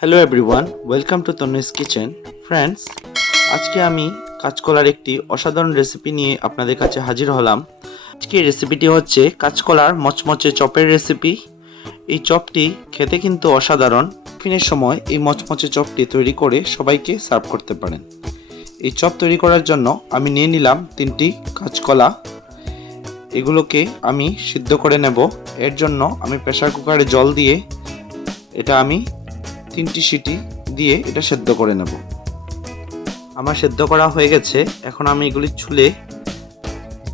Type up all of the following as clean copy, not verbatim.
Hello everyone, welcome to Tanmay's kitchen. Friends, আজকে আমি কাঁচকলার একটি অসাধারণ রেসিপি নিয়ে আপনাদের কাছে হাজির হলাম। আজকে রেসিপিটি হচ্ছে কাঁচকলার মচমচে চপের রেসিপি। এই চপটি খেতে কিন্তু অসাধারণ। টিফিনের সময় এই মচমচে চপটি তৈরি করে সবাইকে সার্ভ করতে পারেন। এই চপ তৈরি করার জন্য আমি নিয়ে নিলাম 3টি কাঁচকলা। এগুলোকে আমি সিদ্ধ করে নেব। এর জন্য আমি প্রেসার কুকারে জল দিয়ে এটা আমি 3টি সিটি দিয়ে এটা সেদ্ধ করে নেব। আমার সেদ্ধ করা হয়ে গেছে। এখন আমি এগুলি ছুলে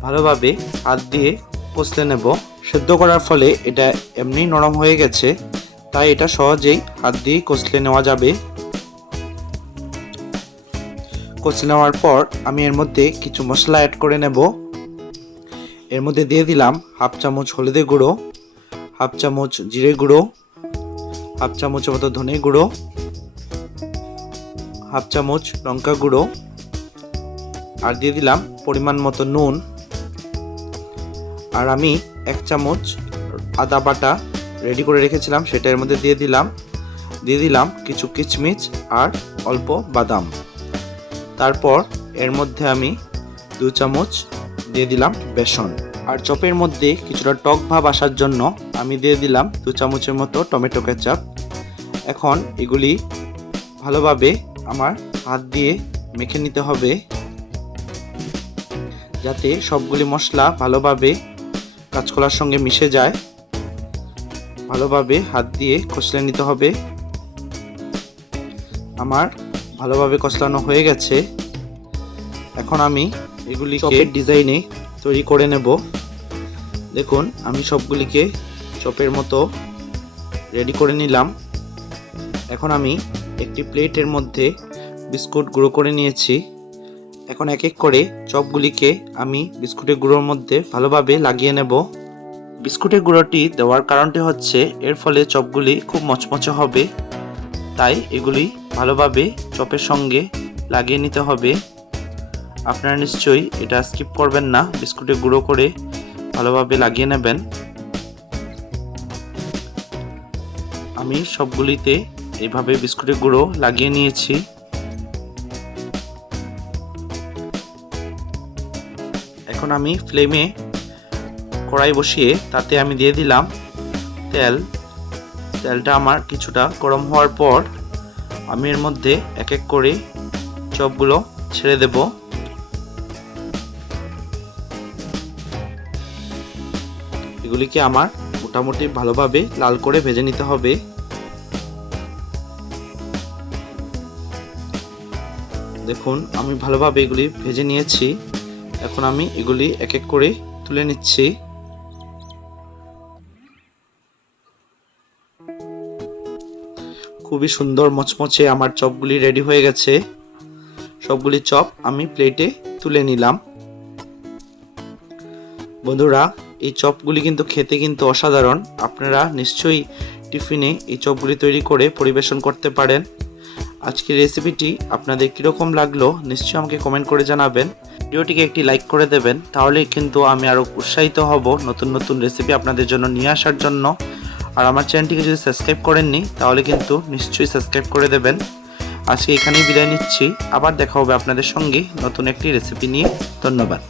ভালোভাবে হাত দিয়ে কষলে নেব। সেদ্ধ করার ফলে এটা এমনি নরম হয়ে গেছে, তাই এটা সহজেই হাত দিয়ে কষলে নেওয়া যাবে। কষলে নেওয়ার পর আমি এর মধ্যে কিছু মশলা অ্যাড করে নেব। এর মধ্যে দিয়ে দিলাম হাফ চামচ হলুদের গুঁড়ো, হাফ চামচ জিরে গুঁড়ো, হাফ চামচের মতো ধনে গুঁড়ো, হাফ চামচ লঙ্কা গুঁড়ো, আর দিয়ে দিলাম পরিমাণ মতো নুন। আর আমি 1 চামচ আদা বাটা রেডি করে রেখেছিলাম, সেটা এর মধ্যে দিয়ে দিলাম কিছু কিশমিশ আর অল্প বাদাম। তারপর এর মধ্যে আমি 2 চামচ দিয়ে দিলাম বেসন। আর চপের মধ্যে কিছুটা টক ভাব আসার জন্য আমি দিয়ে দিলাম 2 চামচের মতো টমেটো কেচাপ। এখন এগুলি ভালোভাবে আমার হাত দিয়ে মেখে নিতে হবে, যাতে সবগুলি মশলা ভালোভাবে কাঁচকলার সঙ্গে মিশে যায়। ভালোভাবে হাত দিয়ে কষলে নিতে হবে। আমার ভালোভাবে কষলানো হয়ে গেছে। এখন আমি এগুলি চপের ডিজাইনে তৈরি করে নেব। দেখুন, আমি সবগুলিকে চপের মতো রেডি করে নিলাম। এখন আমি একটি প্লেটের মধ্যে বিস্কুট গুঁড়ো করে নিয়েছি। এখন এক এক করে চপগুলিকে আমি বিস্কুটের গুঁড়োর মধ্যে ভালোভাবে লাগিয়ে নেব। বিস্কুটের গুঁড়োটি দেওয়ার কারণটি হচ্ছে এর ফলে চপগুলি খুব মচমচে হবে, তাই এগুলি ভালোভাবে চপের সঙ্গে লাগিয়ে নিতে হবে। আপনারা নিশ্চয়ই এটা স্কিপ করবেন না, বিস্কুটের গুঁড়ো করে ভালোভাবে লাগিয়ে নেবেন। আমি সবগুলিতে এইভাবে বিস্কুটের গুঁড়ো লাগিয়ে নিয়েছি। এখন আমি ফ্লেমে কড়াই বসিয়ে তাতে আমি দিয়ে দিলাম তেল। তেলটা আমার কিছুটা গরম হওয়ার পর আমি এর মধ্যে এক এক করে চপগুলো ছেড়ে দেব। এগুলিকে আমার মোটামুটি ভালোভাবে লাল করে ভেজে নিতে হবে। দেখুন, আমি ভালোভাবে এগুলি ভেজে নিয়েছি। এখন আমি এগুলি এক এক করে তুলে নিচ্ছি। খুবই সুন্দর মচমচে আমার চপগুলি রেডি হয়ে গেছে। সবগুলি চপ আমি প্লেটে তুলে নিলাম। বন্ধুরা, এই চপগুলি কিন্তু খেতে কিন্তু অসাধারণ। আপনারা নিশ্চয়ই টিফিনে এই চপগুলি তৈরি করে পরিবেশন করতে পারেন। আজকের রেসিপিটি আপনাদের কীরকম লাগলো নিশ্চয়ই আমাকে কমেন্ট করে জানাবেন। ভিডিওটিকে একটি লাইক করে দেবেন, তাহলে কিন্তু আমি আরও উৎসাহিত হব নতুন নতুন রেসিপি আপনাদের জন্য নিয়ে আসার জন্য। আর আমার চ্যানেলটিকে যদি সাবস্ক্রাইব করেননি তাহলে কিন্তু নিশ্চয়ই সাবস্ক্রাইব করে দেবেন। আজকে এখানেই বিদায় নিচ্ছি। আবার দেখা হবে আপনাদের সঙ্গে নতুন একটি রেসিপি নিয়ে। ধন্যবাদ।